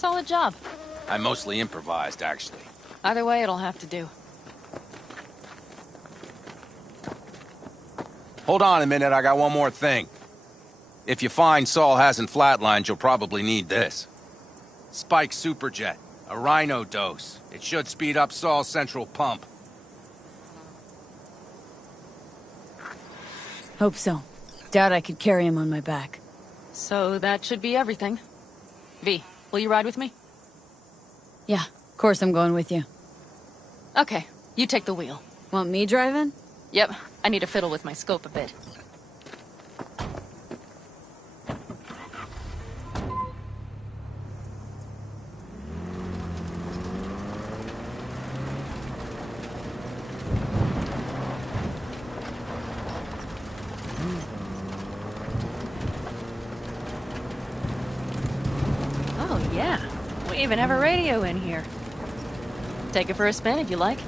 Solid job. I mostly improvised, actually. Either way, it'll have to do. Hold on a minute, I got one more thing. If you find Saul hasn't flatlined, you'll probably need this. Spike Superjet. A Rhino dose. It should speed up Saul's central pump. Hope so. Doubt I could carry him on my back. So that should be everything. V, will you ride with me? Yeah, of course I'm going with you. Okay, you take the wheel. Want me driving? Yep, I need to fiddle with my scope a bit. Oh yeah, we even have a radio in here. Take it for a spin if you like.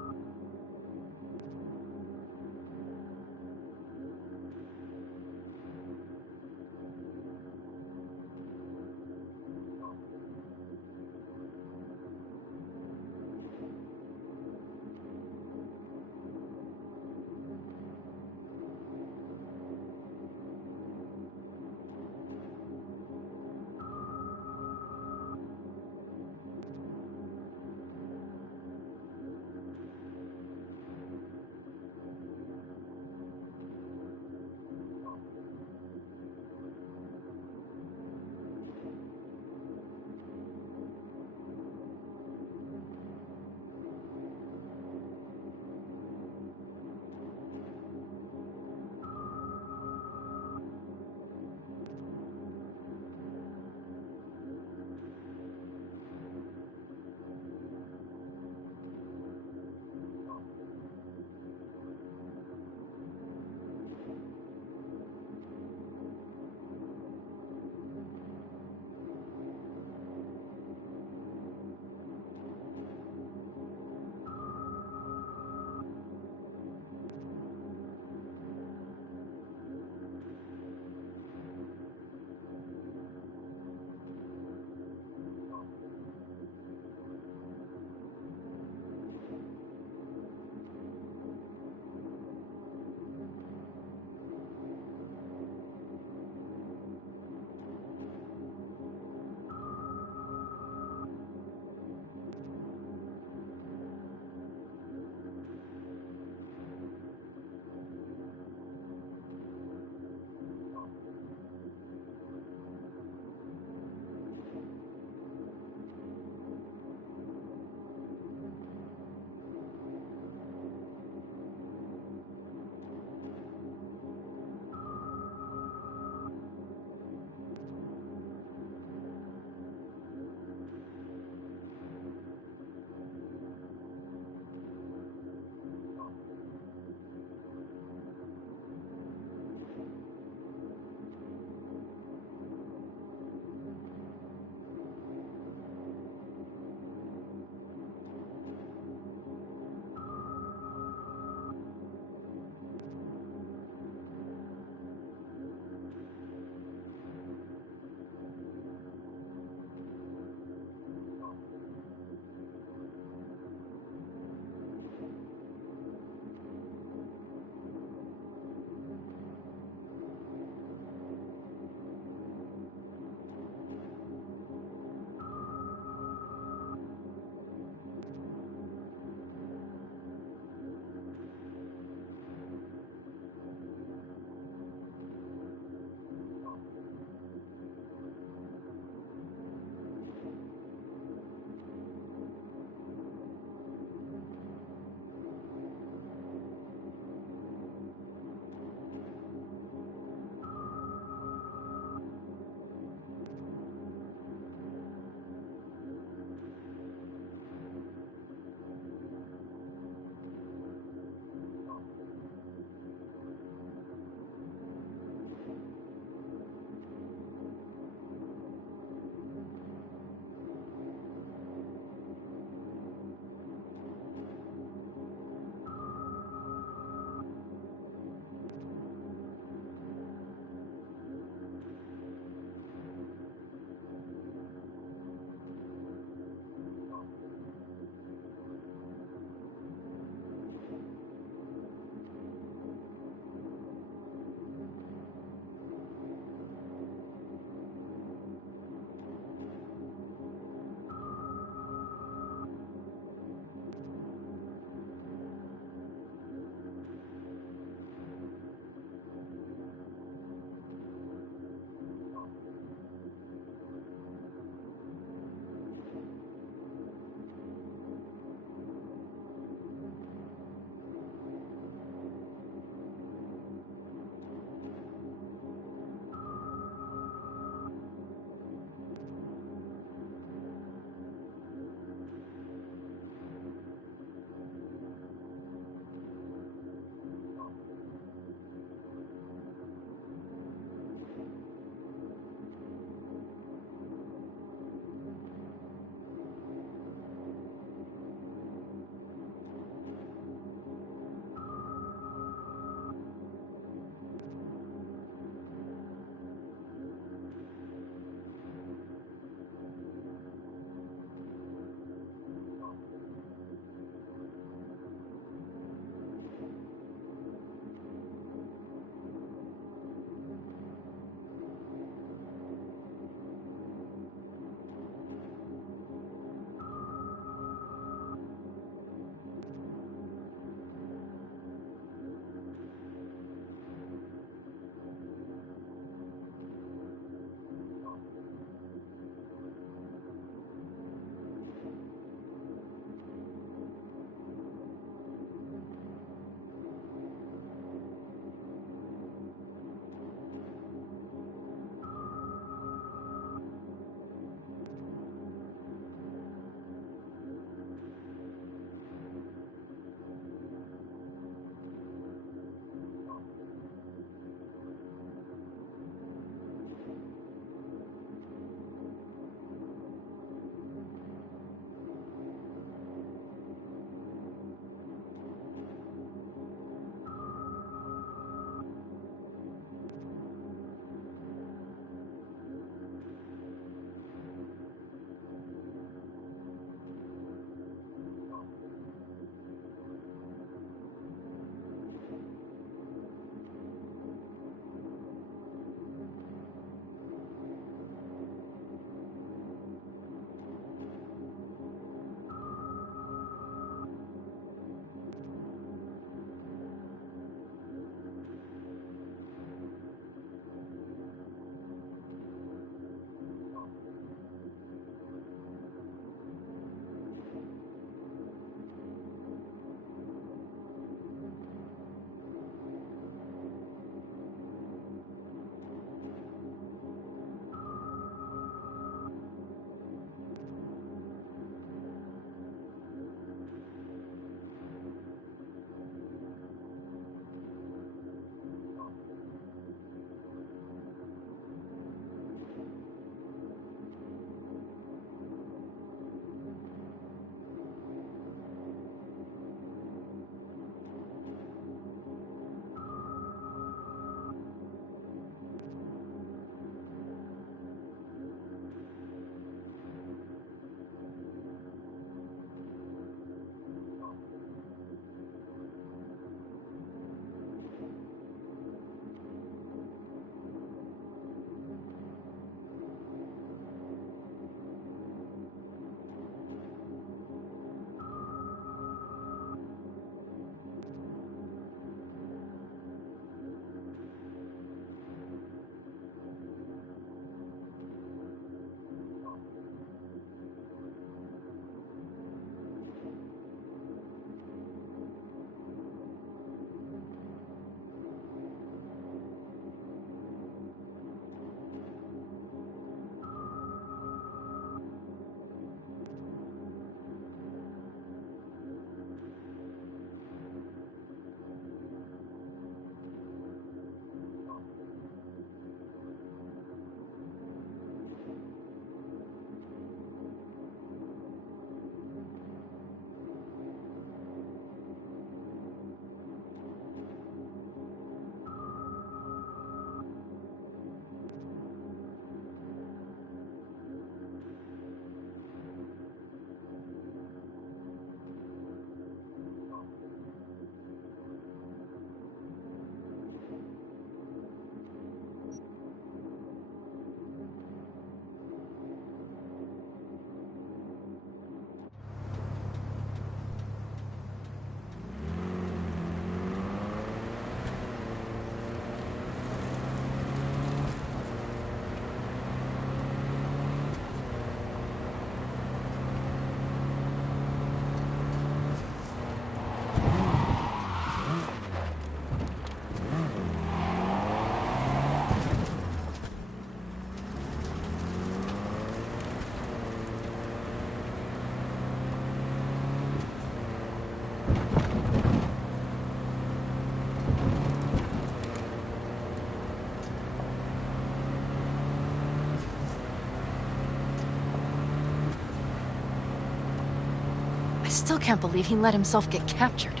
still can't believe he let himself get captured.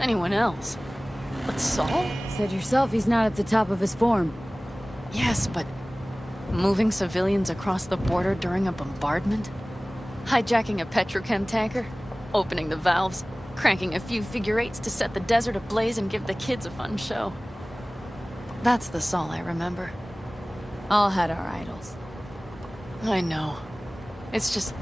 Anyone else? But Saul? Said yourself he's not at the top of his form. Yes, but moving civilians across the border during a bombardment? Hijacking a petrochem tanker? Opening the valves? Cranking a few figure eights to set the desert ablaze and give the kids a fun show. That's the Saul I remember. All had our idols. I know. It's just...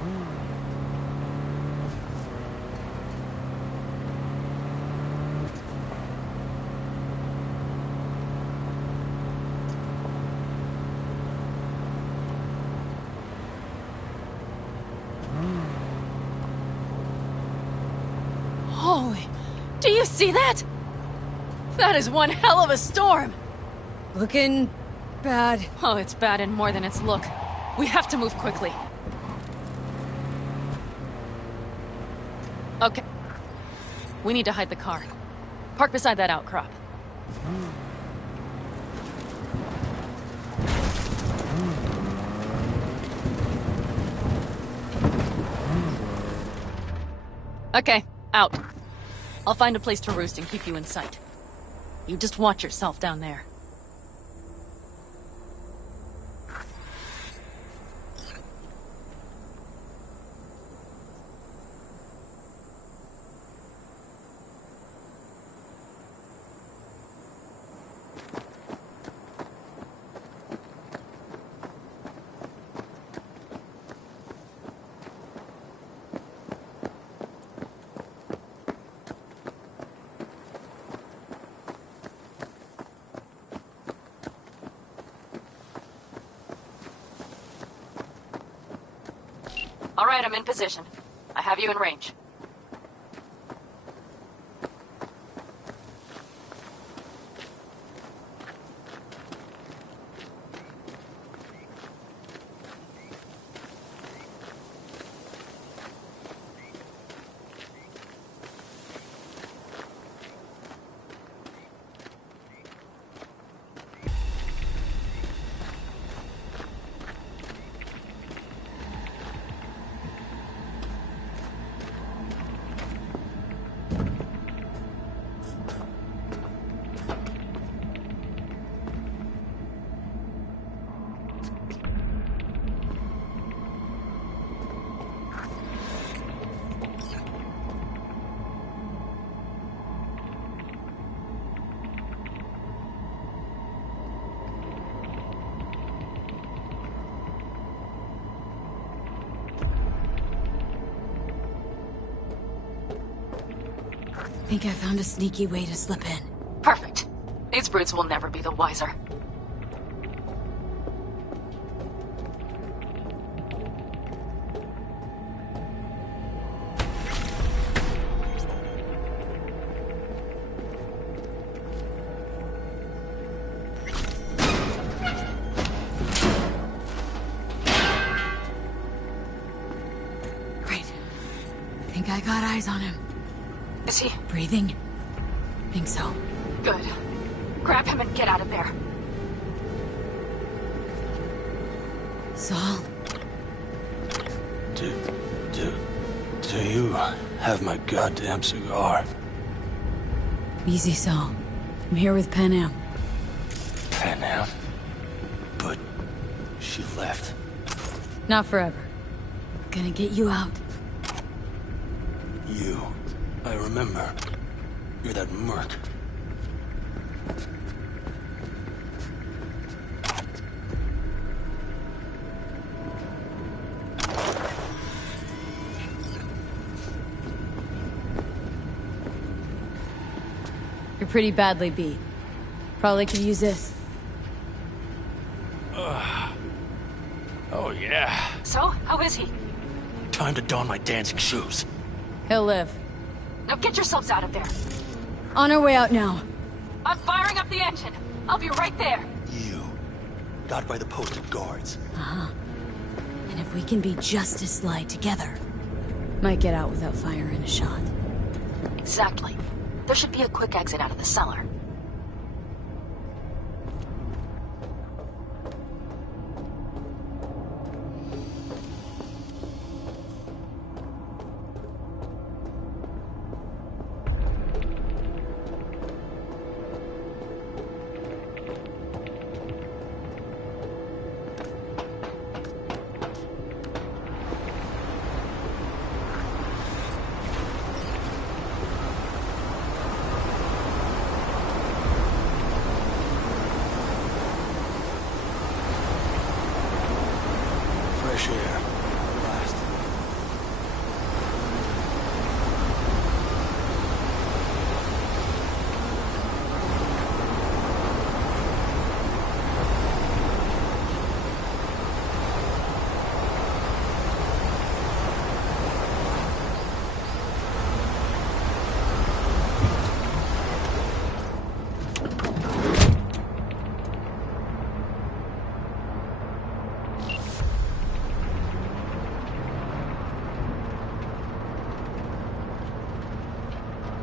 Holy... Do you see that? That is one hell of a storm! Looking... bad. Oh, it's bad and more than its look. We have to move quickly. Okay. We need to hide the car. Park beside that outcrop. Okay, out. I'll find a place to roost and keep you in sight. You just watch yourself down there. All right, I'm in position. I have you in range. Think I found a sneaky way to slip in. Perfect. These brutes will never be the wiser. Great. Think I got eyes on him. Is he? Breathing? Think so. Good. Grab him and get out of there. Saul? Do you have my goddamn cigar? Easy, Saul. I'm here with Pan Am. Pan Am? But she left. Not forever. Gonna get you out. You. I remember. You're that merc. You're pretty badly beat. Probably could use this. Oh, yeah. So, how is he? Time to don my dancing shoes. He'll live. Now get yourselves out of there. On our way out now. I'm firing up the engine. I'll be right there. You. Got by the posted guards. Uh-huh. And if we can be just as sly together, might get out without firing a shot. Exactly. There should be a quick exit out of the cellar. fresh air. Last.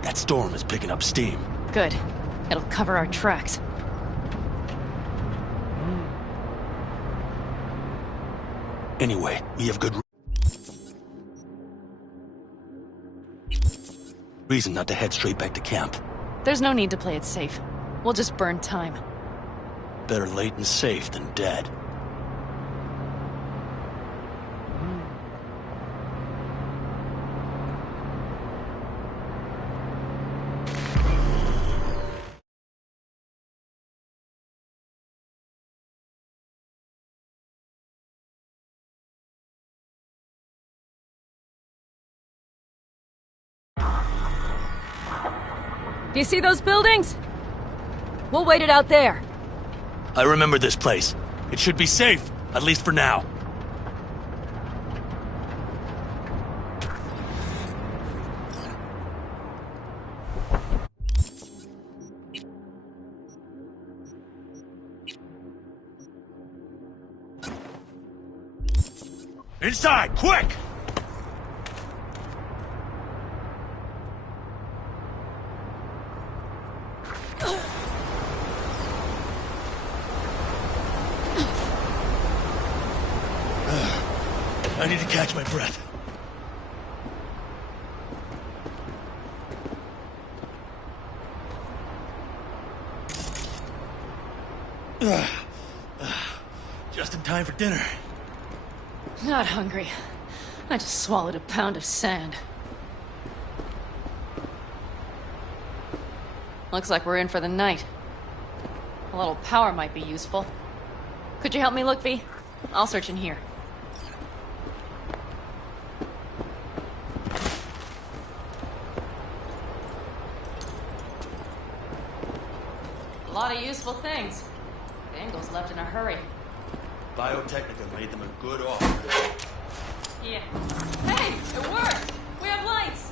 That storm is picking up steam. Good. It'll cover our tracks. Anyway, we have good reason not to head straight back to camp. There's no need to play it safe. We'll just burn time. Better late and safe than dead. Do you see those buildings? We'll wait it out there. I remember this place. It should be safe, at least for now. Inside, quick! I need to catch my breath. Just in time for dinner. Not hungry. I just swallowed a pound of sand. Looks like we're in for the night. A little power might be useful. Could you help me look, V? I'll search in here. A lot of useful things. Dangle's left in a hurry. Biotechnica made them a good offer. Yeah. Hey, it worked! We have lights!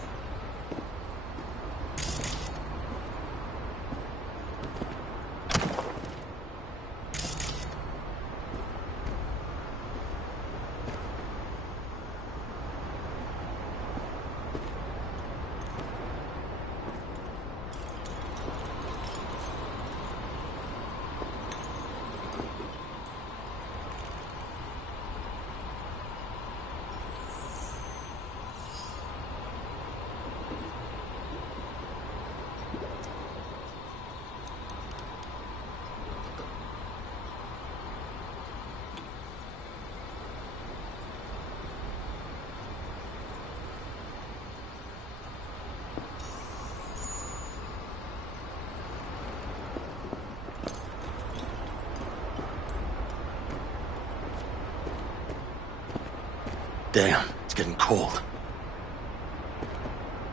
Damn, it's getting cold.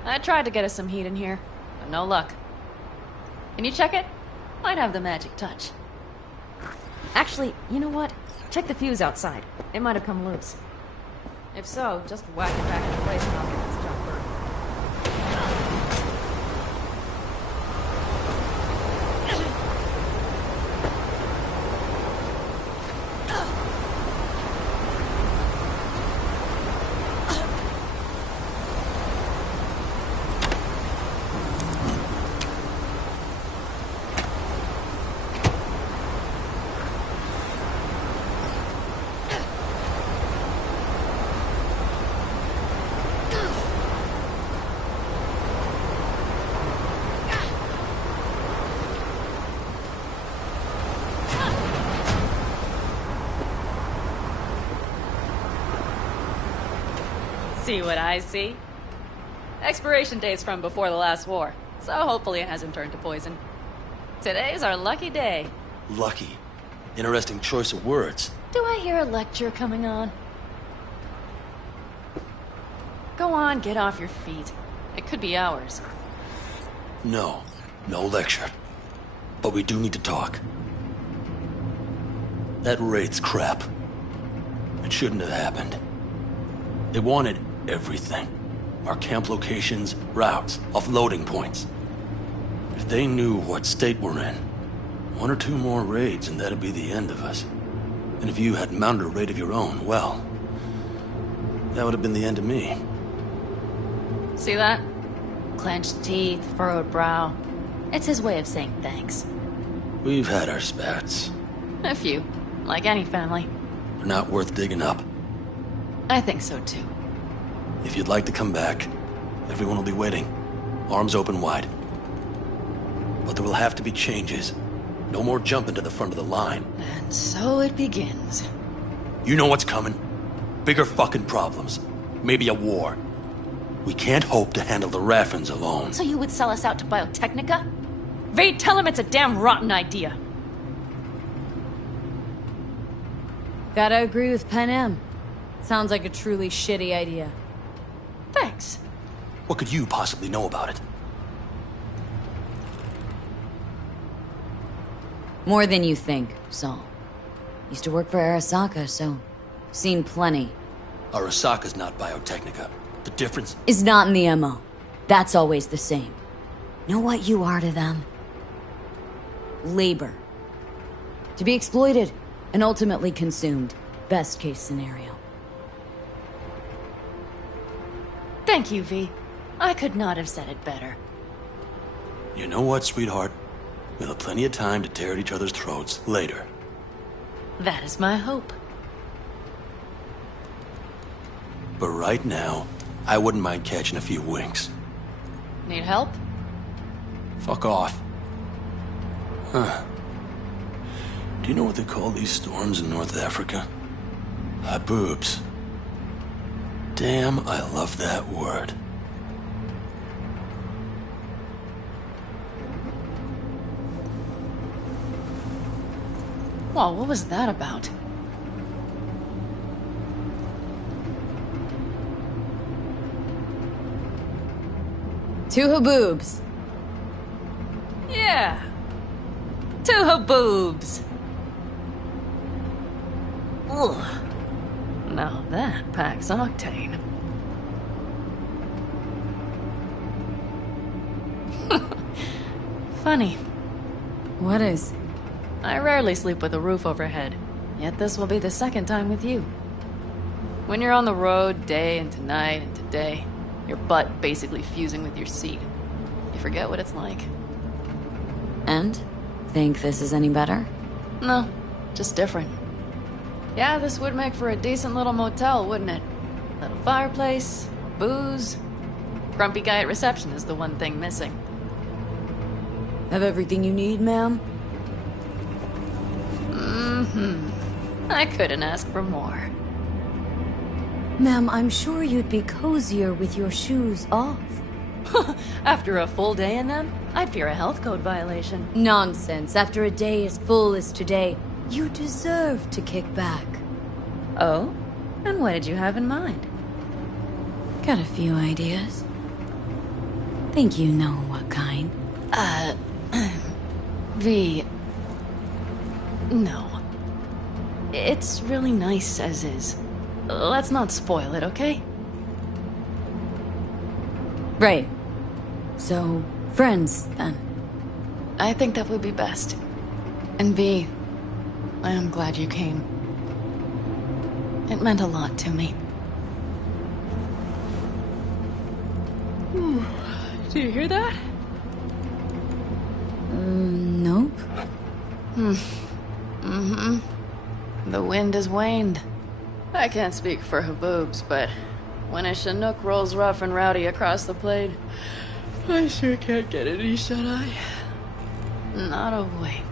I tried to get us some heat in here, but no luck. Can you check it? Might have the magic touch. Actually, you know what? Check the fuse outside. It might have come loose. If so, just whack it back into place and I'll get this job burned. See what I see? Expiration date's from before the last war, so hopefully it hasn't turned to poison. Today's our lucky day. Lucky. Interesting choice of words. Do I hear a lecture coming on? Go on, get off your feet. It could be hours. No. No lecture. But we do need to talk. That raid's crap. It shouldn't have happened. They wanted everything. Our camp locations, routes, offloading points. If they knew what state we're in, 1 or 2 more raids and that'd be the end of us. And if you had mounted a raid of your own, well, that would have been the end of me. See that? Clenched teeth, furrowed brow. It's his way of saying thanks. We've had our spats. A few, like any family. They're not worth digging up. I think so too. If you'd like to come back, everyone will be waiting. Arms open wide. But there will have to be changes. No more jumping to the front of the line. And so it begins. You know what's coming. Bigger fucking problems. Maybe a war. We can't hope to handle the Raffens alone. So you would sell us out to Biotechnica? Vade, tell him it's a damn rotten idea. Gotta agree with Pen M. Sounds like a truly shitty idea. Thanks. What could you possibly know about it? More than you think, Saul. Used to work for Arasaka, so seen plenty. Arasaka's not Biotechnica. The difference... Is not in the MO. That's always the same. Know what you are to them? Labor. To be exploited and ultimately consumed. Best case scenario. Thank you, V. I could not have said it better. You know what, sweetheart? We'll have plenty of time to tear at each other's throats later. That is my hope. But right now, I wouldn't mind catching a few winks. Need help? Fuck off. Huh. Do you know what they call these storms in North Africa? Haboobs. Damn, I love that word. Whoa, what was that about? Two haboobs. Yeah. Two haboobs. Ugh. Now that packs octane. Funny. What is? I rarely sleep with a roof overhead, yet this will be the second time with you. When you're on the road day into night into day, your butt basically fusing with your seat, you forget what it's like. And? Think this is any better? No, just different. Yeah, this would make for a decent little motel, wouldn't it? Little fireplace, booze. Grumpy guy at reception is the one thing missing. Have everything you need, ma'am? I couldn't ask for more. Ma'am, I'm sure you'd be cozier with your shoes off. After a full day in them, I'd fear a health code violation. Nonsense. After a day as full as today, you deserve to kick back. Oh? And what did you have in mind? Got a few ideas. Think you know what kind. V... No. It's really nice as is. Let's not spoil it, okay? Right. So, friends, then. I think that would be best. And V, I am glad you came. It meant a lot to me. Do you hear that? Nope. The wind has waned. I can't speak for Haboobs, but when a Chinook rolls rough and rowdy across the plain, I sure can't get any shut-eye. Not a wink.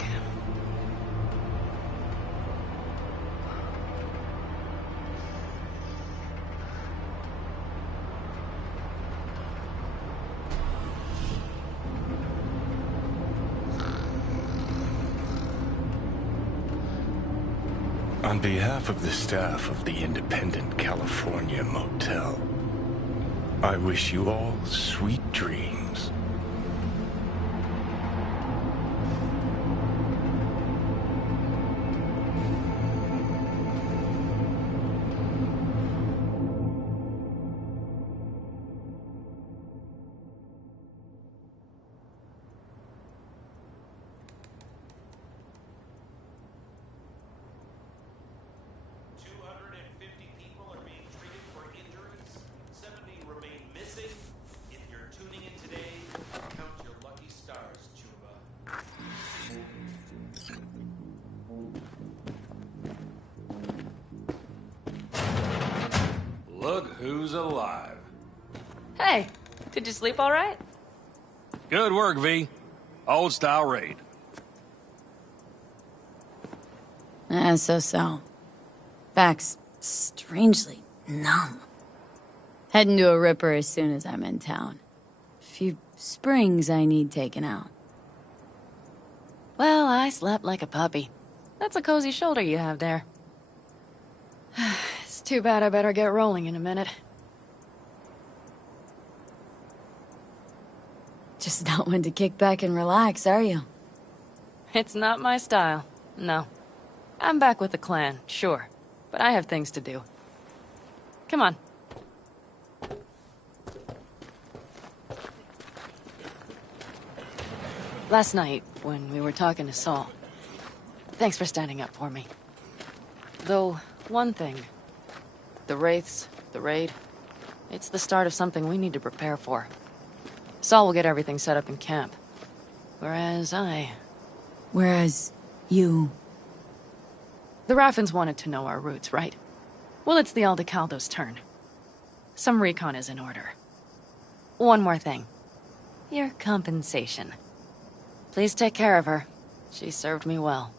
On behalf of the staff of the Independent California Motel, I wish you all sweet dreams. Look who's alive. Hey, did you sleep all right? Good work, V. Old style raid. So. Back's strangely numb. Heading to a ripper as soon as I'm in town. Few springs I need taken out. Well, I slept like a puppy. That's a cozy shoulder you have there. It's too bad I better get rolling in a minute. Just not one to kick back and relax, are you? It's not my style, no. I'm back with the clan, sure. But I have things to do. Come on. Last night, when we were talking to Saul, thanks for standing up for me. Though, one thing. The Wraiths, the raid, it's the start of something we need to prepare for. Saul will get everything set up in camp. Whereas you... The Raffins wanted to know our routes, right? Well, it's the Aldecaldo's turn. Some recon is in order. One more thing. Your compensation. Please take care of her. She served me well.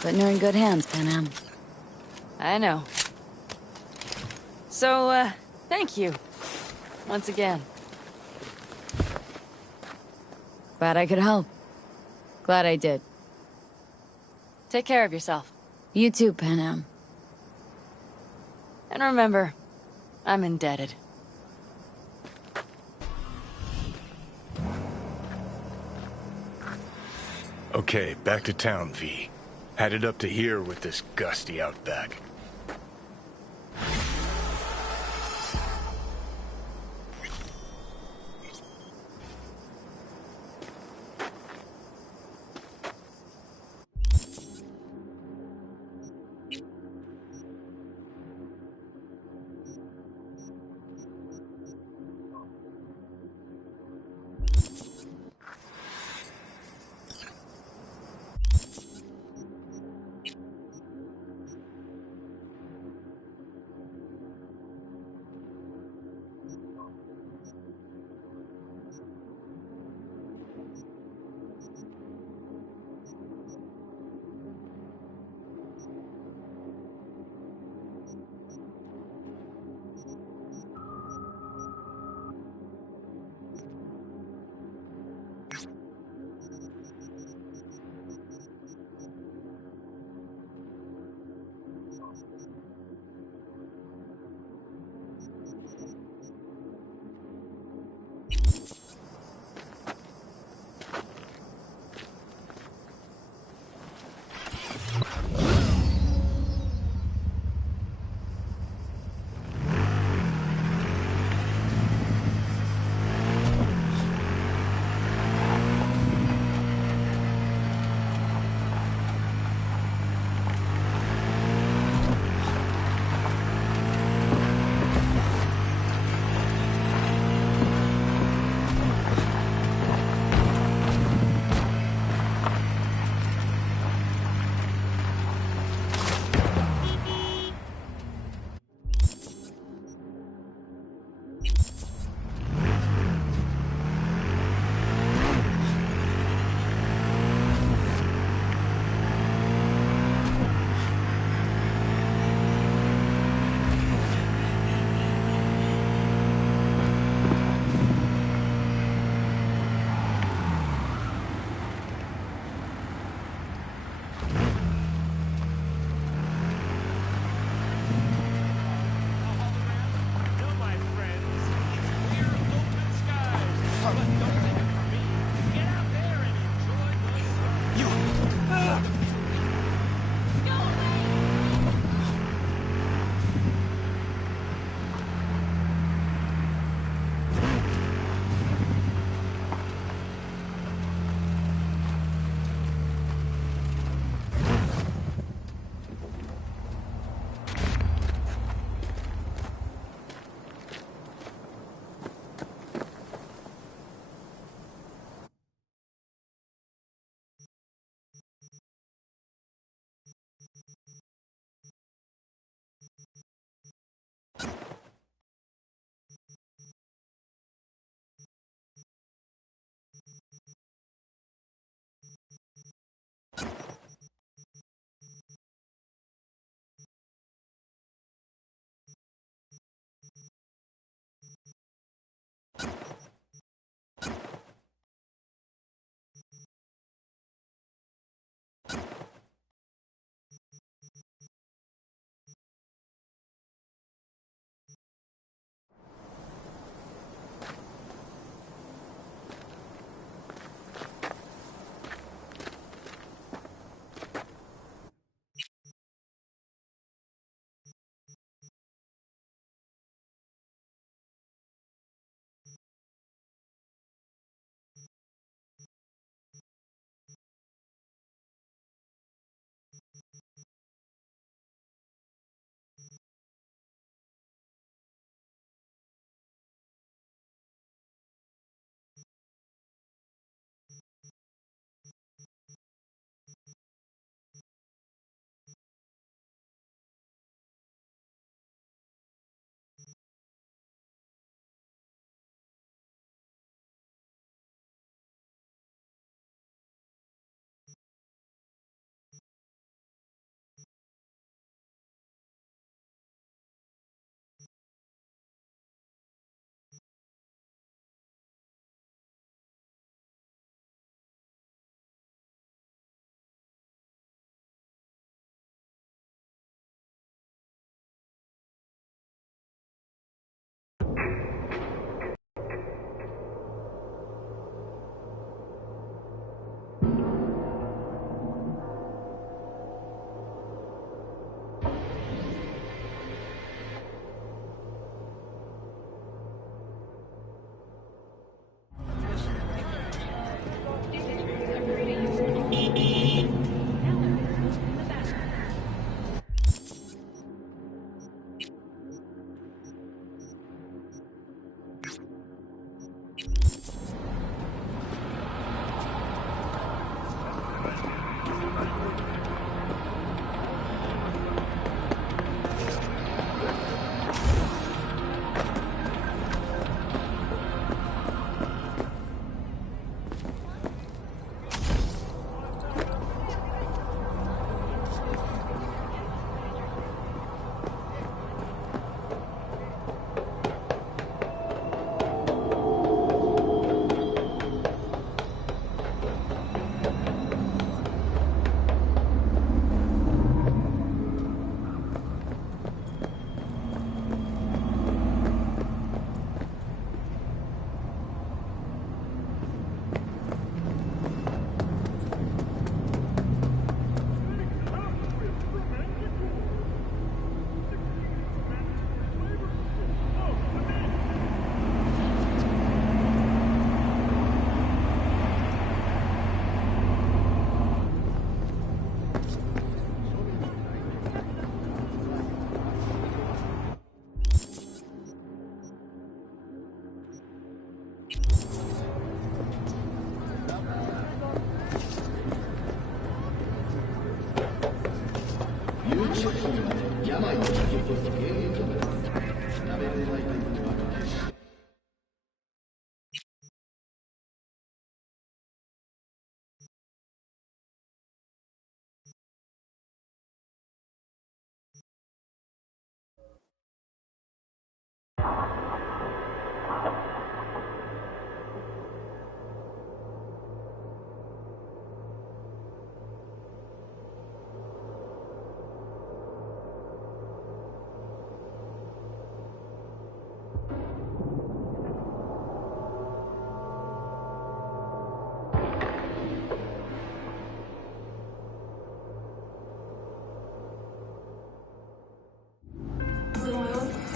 Putting her in good hands, Panam. I know. So, thank you. Once again. Glad I could help. Glad I did. Take care of yourself. You too, Panam. And remember, I'm indebted. Okay, back to town, V. Headed up to here with this gusty outback.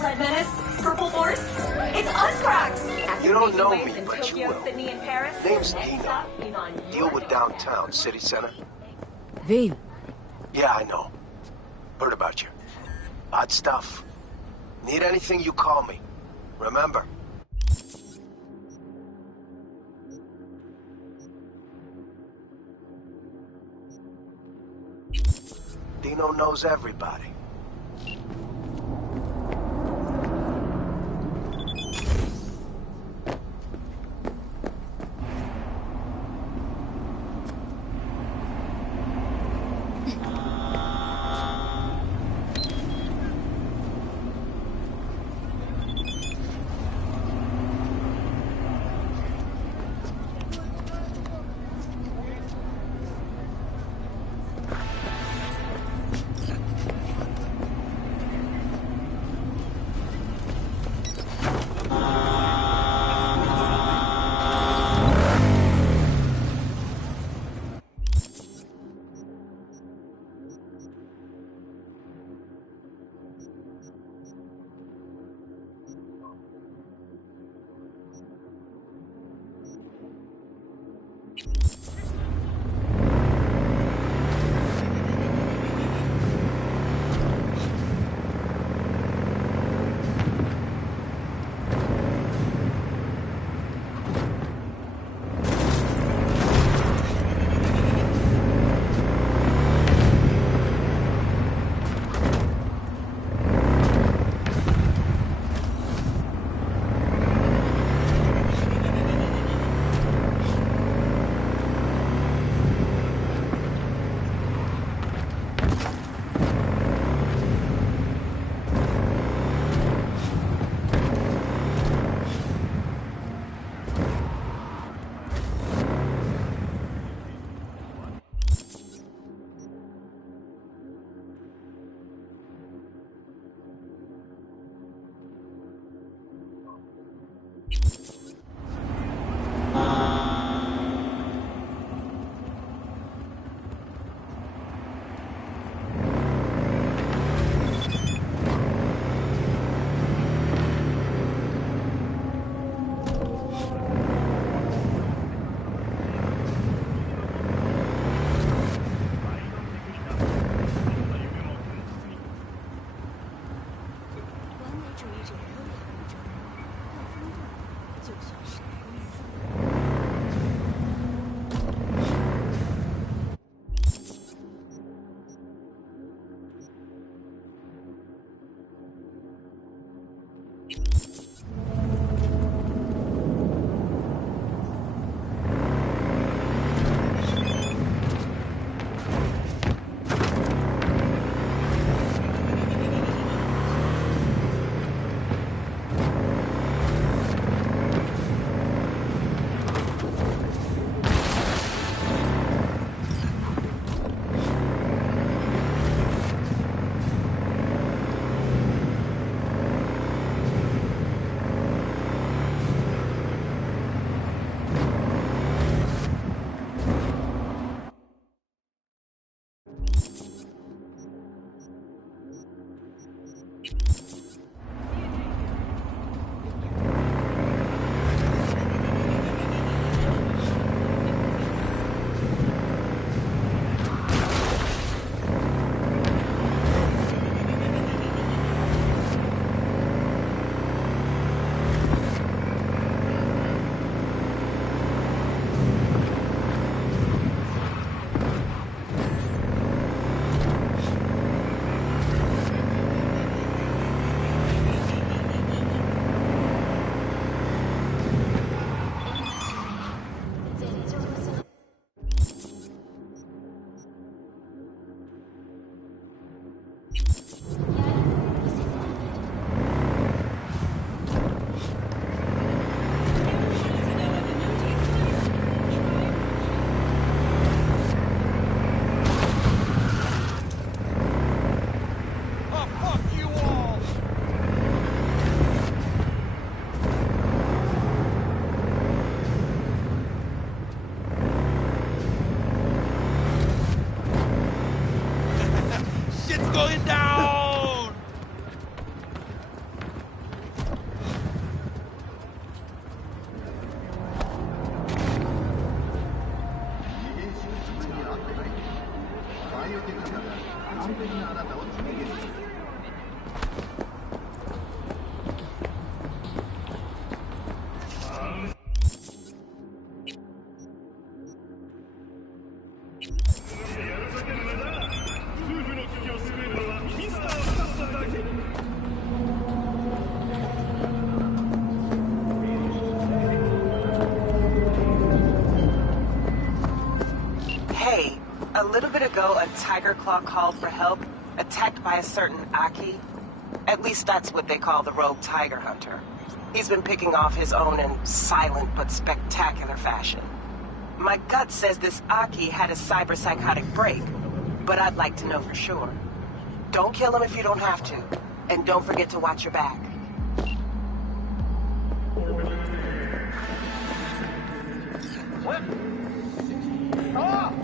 Red Menace, Purple Force, it's us, Drax! You don't know me, but you will. Sydney, and Paris. Name's Dino. Deal with downtown, city center. V. Yeah, I know. Heard about you. Odd stuff. Need anything, you call me. Remember. Dino knows everybody. going down! Hey, a little bit ago, a Tiger Claw called for help, attacked by a certain Aki. At least that's what they call the rogue tiger hunter. He's been picking off his own in silent but spectacular fashion. My gut says this Aki had a cyber-psychotic break, but I'd like to know for sure. Don't kill him if you don't have to, and don't forget to watch your back. What? Ah!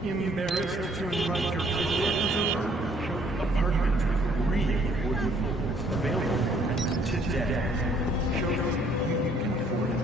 Embarrassed to invite your apartment with real wooden floors available today. Show them you can afford it.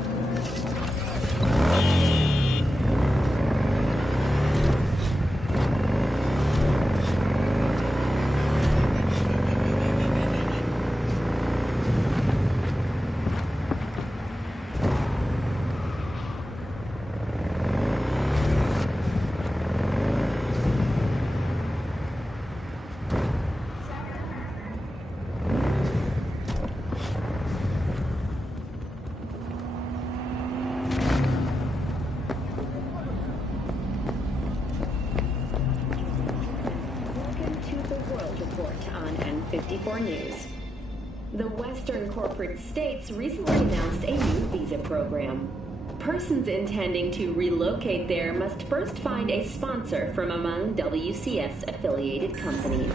54 News. The Western corporate states recently announced a new visa program. Persons intending to relocate there must first find a sponsor from among WCS-affiliated companies.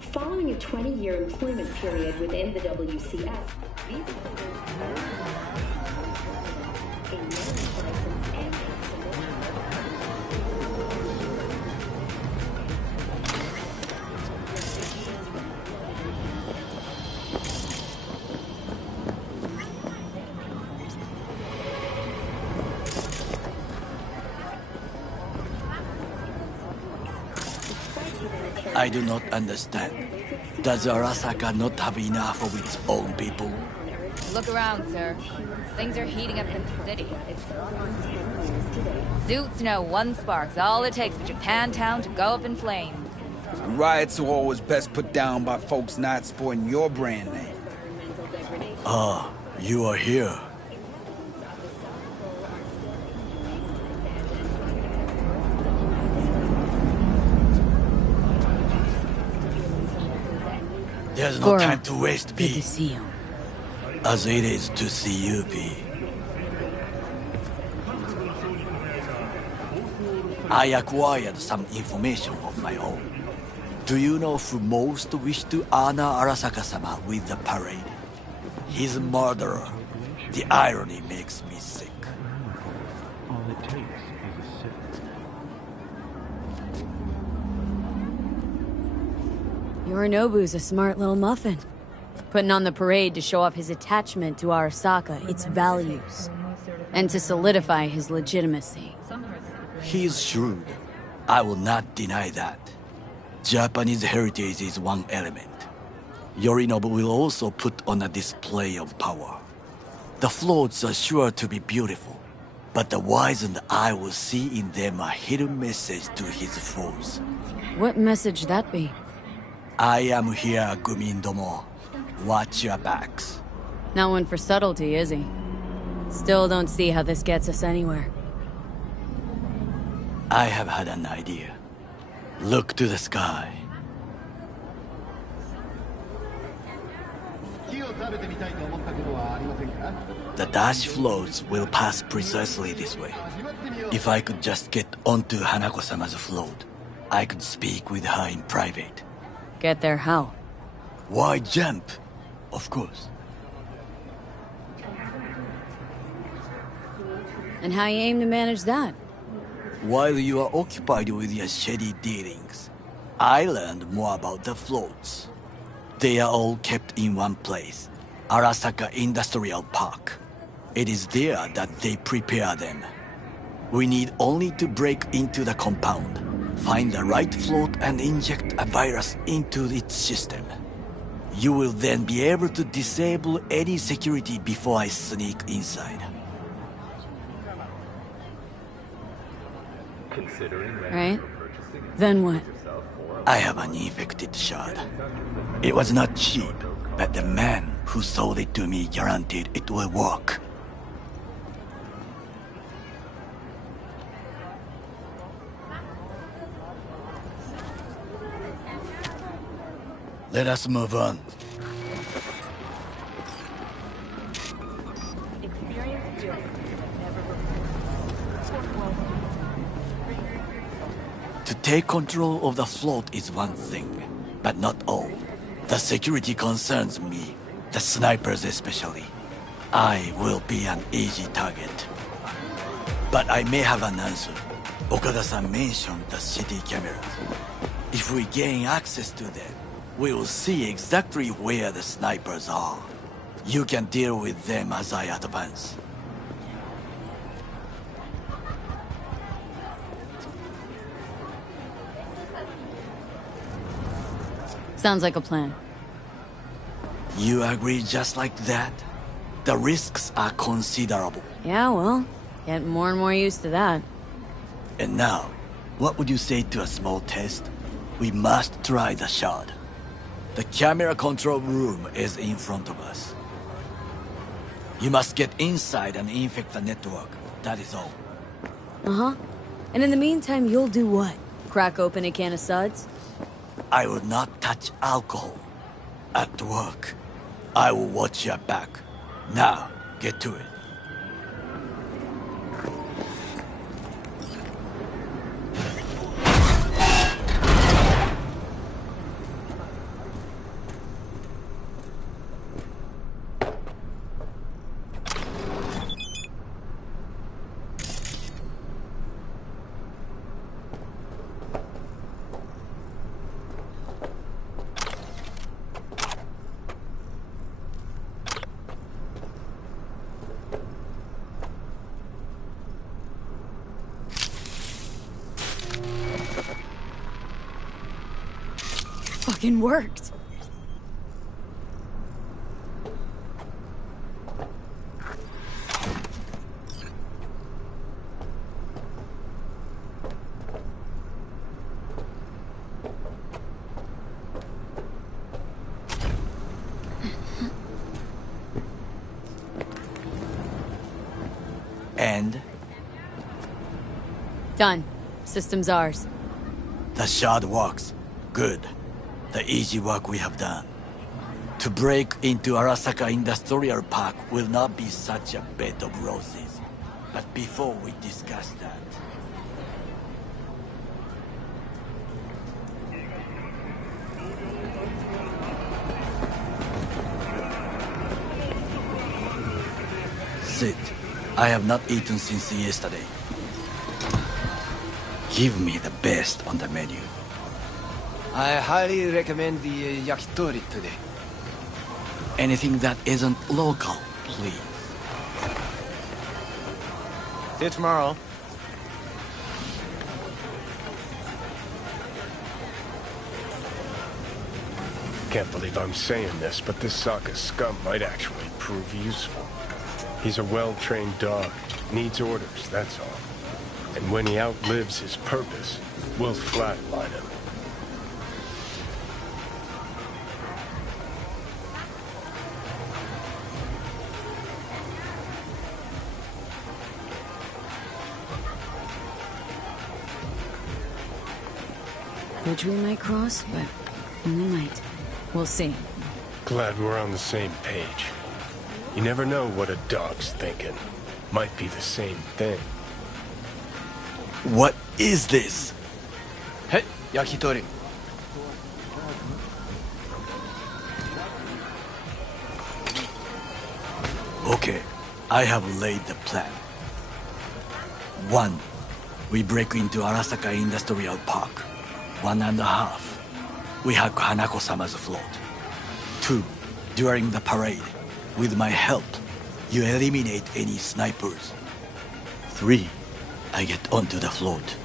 Following a 20-year employment period within the WCS, visa holders a marriage license and a civilian. I do not understand. Does Arasaka not have enough of its own people? Look around, sir. Things are heating up in the city. Suits know one spark's all it takes for Japan Town to go up in flames. Riots are always best put down by folks not sporting your brand name. Ah, you are here. There's no time to waste, B. Good to see you. As it is to see you, B. I acquired some information of my own. Do you know who most wished to honor Arasaka-sama with the parade? His murderer. The irony makes me sick. All it takes is a sip. Yorinobu's a smart little muffin. Putting on the parade to show off his attachment to Arasaka, its values, and to solidify his legitimacy. He's shrewd. I will not deny that. Japanese heritage is one element. Yorinobu will also put on a display of power. The floats are sure to be beautiful, but the wizened eye will see in them a hidden message to his foes. What message that be? I am here, Gumindomo. Watch your backs. Not one for subtlety, is he? Still don't see how this gets us anywhere. I have had an idea. Look to the sky. The dash floats will pass precisely this way. If I could just get onto Hanako-sama's float, I could speak with her in private. Get there how? Why jump? Of course. And how you aim to manage that? While you are occupied with your shady dealings, I learned more about the floats. They are all kept in one place, Arasaka Industrial Park. It is there that they prepare them. We need only to break into the compound, find the right float and inject a virus into its system. You will then be able to disable any security before I sneak inside. Right? Then what? I have an infected shard. It was not cheap, but the man who sold it to me guaranteed it will work. Let us move on. To take control of the float is one thing, but not all. The security concerns me, the snipers especially. I will be an easy target. But I may have an answer. Okada-san mentioned the city cameras. If we gain access to them, we will see exactly where the snipers are. You can deal with them as I advance. Sounds like a plan. You agree just like that? The risks are considerable. Yeah, well, getting more and more used to that. And now, what would you say to a small test? We must try the shard. The camera control room is in front of us. You must get inside and infect the network. That is all. Uh-huh. And in the meantime, you'll do what? Crack open a can of suds? I will not touch alcohol. At work, I will watch your back. Now, get to it. Fucking worked. And? Done. System's ours. The shard works. Good. The easy work we have done. To break into Arasaka Industrial Park will not be such a bed of roses. But before we discuss that... Sit. I have not eaten since yesterday. Give me the best on the menu. I highly recommend the yakitori today. Anything that isn't local, please. See you tomorrow. Can't believe I'm saying this, but this Sokka scum might actually prove useful. He's a well-trained dog. Needs orders, that's all. And when he outlives his purpose, we'll flatline him. Which we might cross, but only might. We'll see. Glad we're on the same page. You never know what a dog's thinking. Might be the same thing. What is this? Hey, yakitori. Okay, I have laid the plan. 1. We break into Arasaka Industrial Park. 1.5. We hack Hanako-sama's float. 2. During the parade, with my help, you eliminate any snipers. 3. I get onto the float.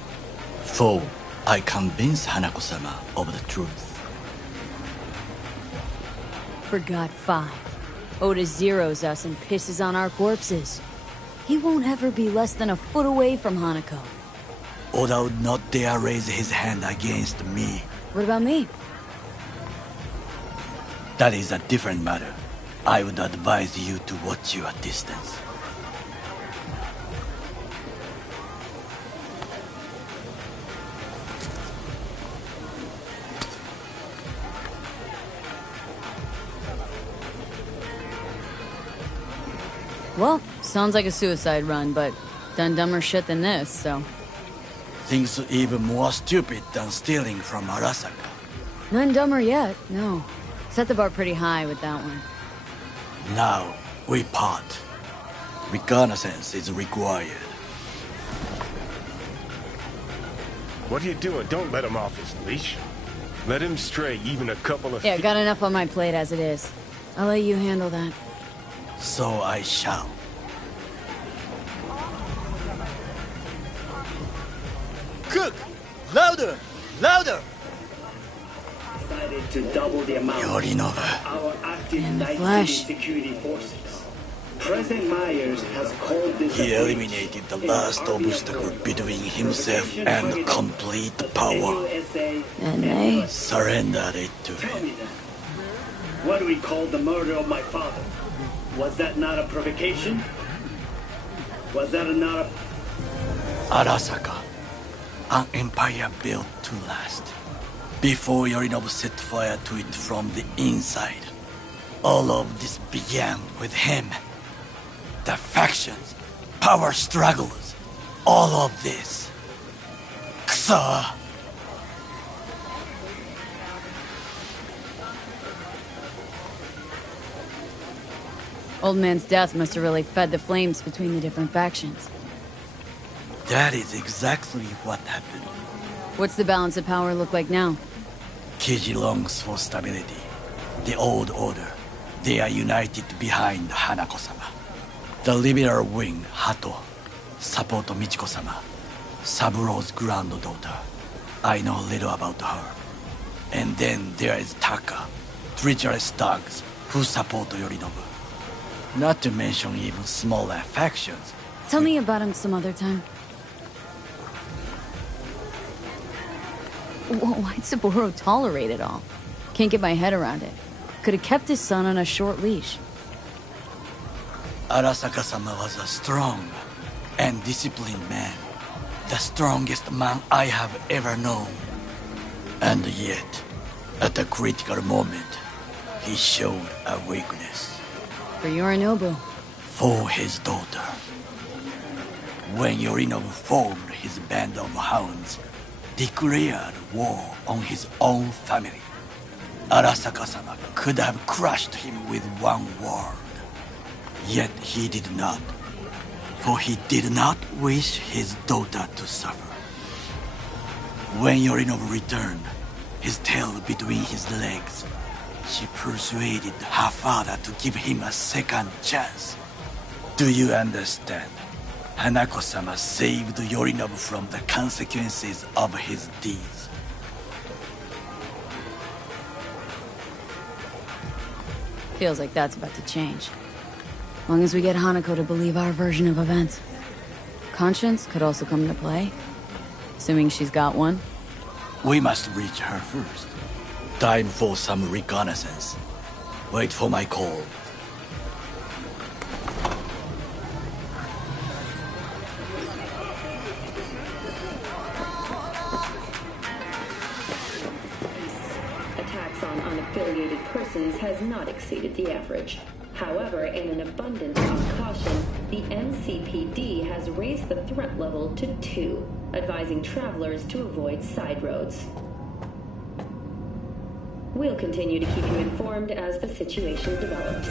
4. I convince Hanako-sama of the truth. Forgot 5. Oda zeroes us and pisses on our corpses. He won't ever be less than a foot away from Hanako. Oda would not dare raise his hand against me. What about me? That is a different matter. I would advise you to watch your distance. Well, sounds like a suicide run, but done dumber shit than this, so... Things even more stupid than stealing from Arasaka. None dumber yet, no. Set the bar pretty high with that one. Now, we part. Reconnaissance is required. What are you doing? Don't let him off his leash. Let him stray even a couple of Yeah, feet. got enough on my plate as it is. I'll let you handle that. So I shall. Cook! Louder! Louder! Decided to double the amount Yorinobu. our active In the night flesh. city security forces. President Myers has called this He a breach eliminated the in last army obstacle record. between himself and complete power. And they... Surrendered it to Tell him. me that. What do we call the murder of my father? Was that not a provocation? Was that not a... Arasaka. An empire built to last. Before Yorinobu set fire to it from the inside, all of this began with him. The factions, power struggles, all of this. Kusa! Old man's death must have really fed the flames between the different factions. That is exactly what happened. What's the balance of power look like now? Kiji longs for stability. The old order. They are united behind Hanako-sama. The liberal wing, Hato, support Michiko-sama, Saburo's granddaughter. I know little about her. And then there is Taka, treacherous thugs who support Yorinobu. Not to mention even smaller factions. Tell me about him some other time. Why'd Saburo tolerate it all? Can't get my head around it. Could have kept his son on a short leash. Arasaka-sama was a strong and disciplined man. The strongest man I have ever known. And yet, at a critical moment, he showed a weakness. For Yorinobu. For his daughter. When Yorinobu formed his band of hounds, declared war on his own family, Arasaka-sama could have crushed him with one word. Yet he did not, for he did not wish his daughter to suffer. When Yorinobu returned, his tail between his legs, she persuaded her father to give him a second chance. Do you understand? Hanako-sama saved Yorinobu from the consequences of his deeds. Feels like that's about to change. Long as we get Hanako to believe our version of events. Conscience could also come into play. Assuming she's got one. We must reach her first. Time for some reconnaissance. Wait for my call. Attacks on unaffiliated persons has not exceeded the average. However, in an abundance of caution, the NCPD has raised the threat level to 2, advising travelers to avoid side roads. We'll continue to keep you informed as the situation develops.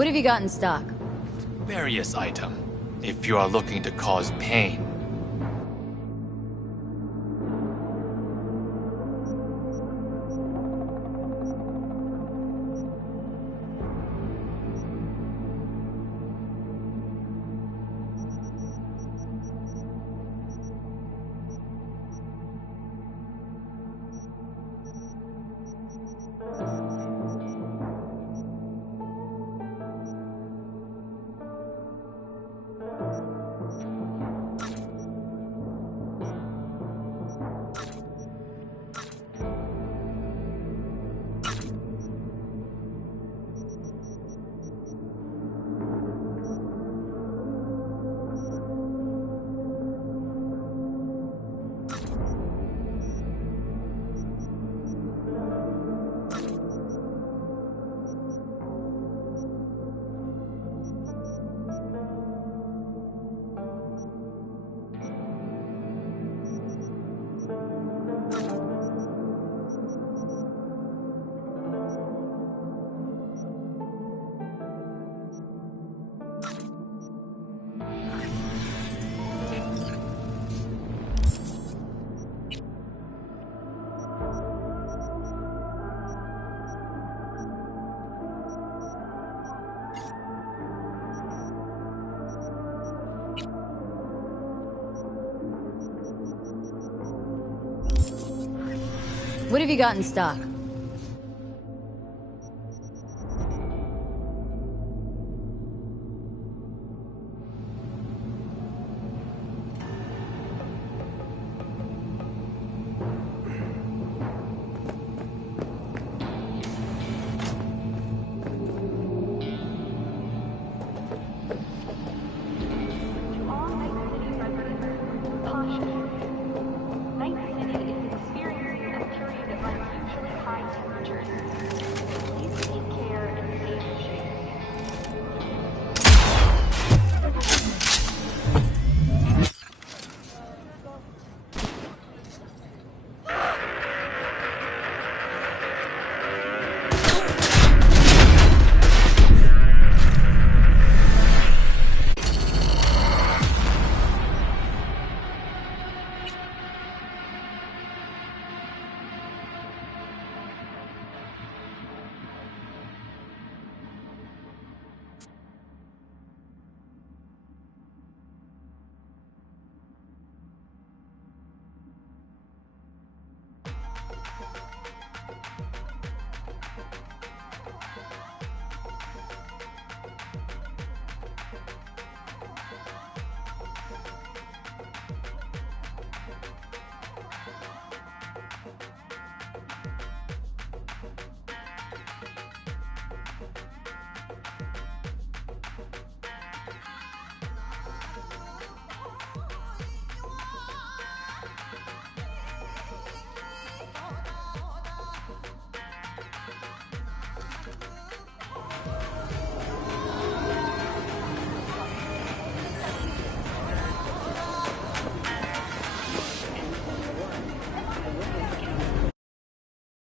What have you got in stock? Various item, if you are looking to cause pain. What have you got in stock?